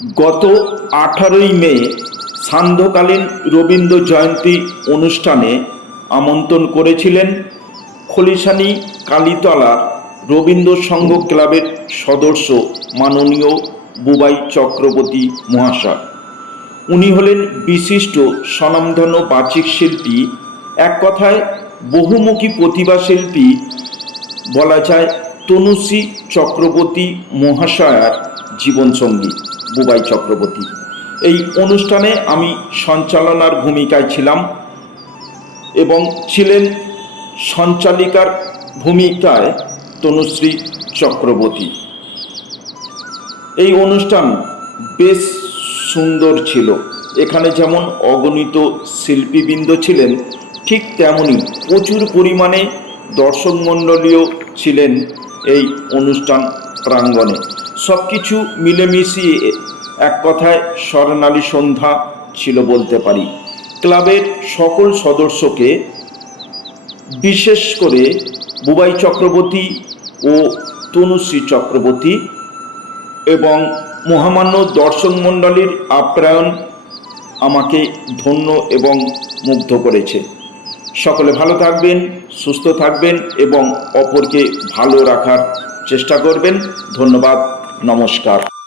গত 18ই মে সান্ধ্যকালীন রবীন্দ্র জয়ন্তী অনুষ্ঠানে আমন্ত্রণ করেছিলেন খলিশানী কালীতলার রবীন্দ্র সংঘ ক্লাবের সদস্য মাননীয় বুবাই চক্রবর্তী মহাশয়। উনি হলেন বিশিষ্ট স্বনামধন্য বাচিক শিল্পী, এক কথায় বহুমুখী প্রতিভা শিল্পী বলা যায়। তনুশ্রী চক্রবর্তী মহাশয়ার জীবনসঙ্গী বুবাই চক্রবর্তী। এই অনুষ্ঠানে আমি সঞ্চালনার ভূমিকায় ছিলাম এবং ছিলেন সঞ্চালিকার ভূমিকায় তনুশ্রী চক্রবর্তী। এই অনুষ্ঠান বেশ সুন্দর ছিল। এখানে যেমন অগণিত শিল্পীবৃন্দ ছিলেন, ঠিক তেমনই প্রচুর পরিমাণে দর্শক মণ্ডলীও ছিলেন এই অনুষ্ঠান প্রাঙ্গণে। সব কিছু মিলেমিশিয়ে এক কথায় স্বর্ণালী সন্ধ্যা ছিল বলতে পারি। ক্লাবের সকল সদস্যকে, বিশেষ করে বুবাই চক্রবর্তী ও তনুশ্রী চক্রবর্তী এবং মহামান্য দর্শক মণ্ডলীর আপ্যায়ন আমাকে ধন্য এবং মুগ্ধ করেছে। সকলে ভালো থাকবেন, সুস্থ থাকবেন এবং অপরকে ভালো রাখার চেষ্টা করবেন। ধন্যবাদ, নমস্কার।